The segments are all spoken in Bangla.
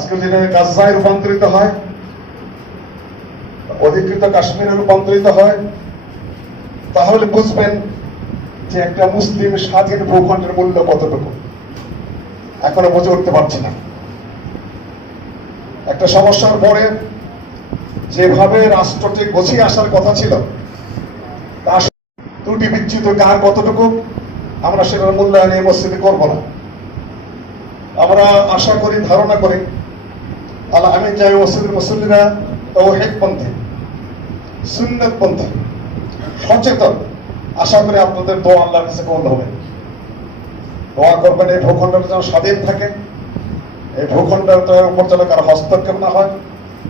আজকের দিনে গাজায় রূপান্তরিত হয়, অধিকৃত কাশ্মীরে রূপান্তরিত হয়, তাহলে বুঝবেন যে একটা মুসলিম স্বাধীন ভূখণ্ডের মূল্য কতটুকু। এখনও বুঝে উঠতে পারছি না। একটা সমস্যার পরে যেভাবে রাষ্ট্রটি গছিয়ে আসার কথা ছিল, তা ত্রুটি বিচ্যুত কার কতটুকু, আমরা সেটার মূল্যায়ন এই মসজিদে করব না। আমরা আশা করি, ধারণা করি আল্লাহ আমিন জামি মসজিদের মুসল্লিরা তৌহিদ পন্থী, সুন্নত পন্থী। সচেতন। আশা করি আপনাদের দোয়া আল্লাহর কাছে কবুল হবে। দোয়া করবেন এই ভূখণ্ডটা যেন স্বাধীন থাকে। এই ভূখণ্ডটার উপর যেন কারও হস্তক্ষেপ না হয়।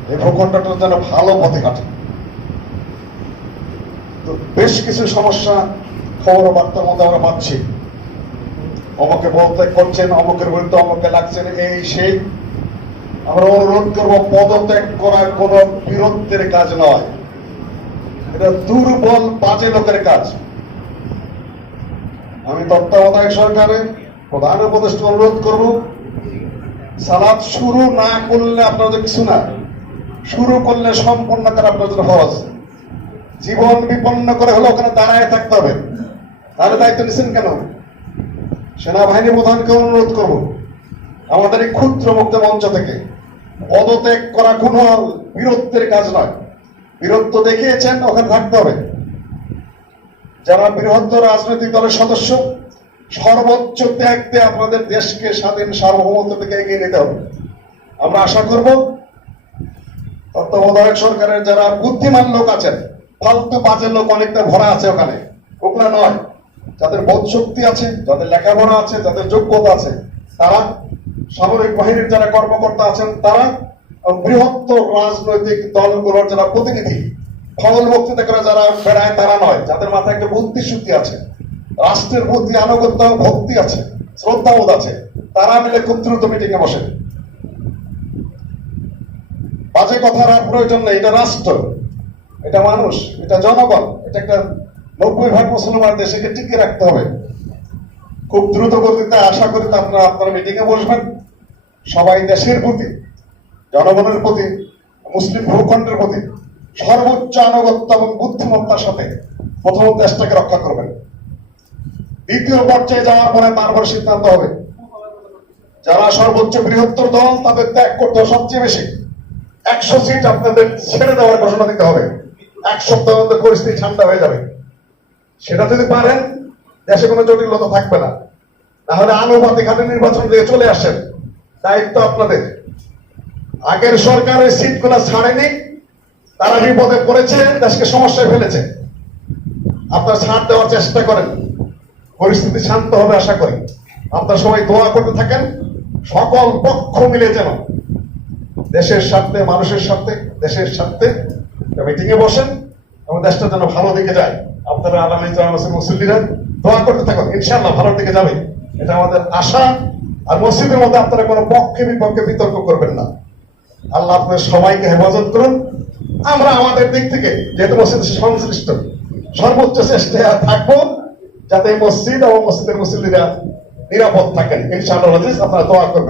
এই ভূখণ্ডটা যেন ভালো পথে কাটে। তো বেশ কিছু সমস্যা খবর বার্তার মধ্যে আমরা পাচ্ছি। অমুকে বলতে করছেন, অমুকের বিরুদ্ধে অমুকে লাগছেন, এই, সেই। আমরা অনুরোধ করব, পদত্যাগ করা কোন বীরত্বের কাজ নয়। এটা দুর্বল, বাজে লোকের কাজ। আমি তত্ত্বাবধায়ক সরকারের প্রধান উপদেষ্টা অনুরোধ করব, সালাদ শুরু না করলে আপনাদের কিছু না। শুরু করলে সম্পূর্ণ করা আপনাদের ফরজ। জীবন বিপন্ন করে হলে ওখানে দাঁড়ায় থাকতে হবে। তাহলে দায়িত্ব নিচ্ছেন কেন? সেনাবাহিনী প্রধানকে অনুরোধ করব, আমাদের এই ক্ষুদ্র মুক্ত মঞ্চ থেকে। পদত্যাগ করা কোনো বীরত্বের কাজ নয়। বীরত্ব দেখিয়েছেন, ওখানে থাকতে হবে। যারা বৃহত্তর রাজনৈতিক দলের সদস্য, সর্বোচ্চ ত্যাগ দিয়ে আপনাদের দেশকে স্বাধীন, সার্বভৌমত্ব থেকে এগিয়ে নিতে হবে। আমরা আশা করব, তত্ত্বাবধায়ক সরকারের যারা বুদ্ধিমান লোক আছেন, ফালতু বাজে লোক অনেকটা ভরা আছে ওখানে। ওগুলা নয়। যাদের বোধ শক্তি আছে, যাদের লেখাপড়া আছে, যাদের যোগ্যতা আছে, তারা সামরিক বাহিনীর যারা কর্মকর্তা আছেন তারা বৃহত্তর রাজনৈতিক দলগুলোর যারা প্রতিনিধি ফল বক্তৃতা করে যারা বেড়ায় তারা নয়, যাদের মাথায় একটা বুদ্ধি শুদ্ধি আছে, রাষ্ট্রের প্রতি আনুগত্য, ভক্তি আছে শ্রদ্ধাবোধ আছে, তারা মিলে খুব দ্রুত মিটিং এ বসে। বাজে কথার আর প্রয়োজন নেই, এটা রাষ্ট্র, এটা মানুষ, এটা জনগণ, এটা একটা নব্বই ভাগ মুসলমান দেশকে টিকে রাখতে হবে। খুব দ্রুত গতিতে আশা করি আপনারা আপনারা মিটিং এ বসবেন। সবাই দেশের প্রতি, জনগণের প্রতি, মুসলিম ভূখণ্ডের প্রতি সর্বোচ্চ আনুগত্য এবং বুদ্ধিমত্তার সাথে প্রথম দেশটাকে রক্ষা করবেন। দ্বিতীয় পর্যায়ে যাওয়ার পরে তারপর সিদ্ধান্ত হবে। যারা সর্বোচ্চ বৃহত্তর দল, তাদের ত্যাগ করতে সবচেয়ে বেশি। একশো সিট আপনাদের ছেড়ে দেওয়ার ঘোষণা দিতে হবে। এক সপ্তাহের পরিস্থিতি ঠান্ডা হয়ে যাবে। সেটা যদি পারেন দেশে কোনো জটিলতা থাকবে না। তাহলে আনুপাতিক হাতে নির্বাচন দিয়ে চলে আসেন। দায়িত্ব আপনাদের। আগের সরকারের সিটগুলো ছাড়েনি, তারা বিপদে পড়েছে, দেশকে সমস্যায় ফেলেছে। আপনারা ছাড় দেওয়ার চেষ্টা করেন। পরিস্থিতি শান্ত হবে, আশা করি। আপনারা সবাই দোয়া করতে থাকেন। সকল পক্ষ মিলে যেন দেশের স্বার্থে, মানুষের স্বার্থে, দেশের স্বার্থে মিটিং এ বসেন এবং দেশটা যেন ভালো দিকে যায়। আপনারা আগামী জামাসের মুসল্লিরা। দোয়া করতে থাকুন ইনশাল্লাহ ভালোর দিকে যাবে। এটা আমাদের আশা, আর মসজিদের মধ্যে আপনারা কোনো পক্ষে বিপক্ষে বিতর্ক করবেন না। আল্লাহ আপনাদের সবাইকে হেফাজত করুন। আমরা আমাদের দিক থেকে, যেহেতু মসজিদ সংশ্লিষ্ট, সর্বোচ্চ চেষ্টায় থাকব যাতে মসজিদ এবং মসজিদের মুসল্লিরা নিরাপদ থাকেন। ইনশাআল্লাহ আপনারা দোয়া করবেন।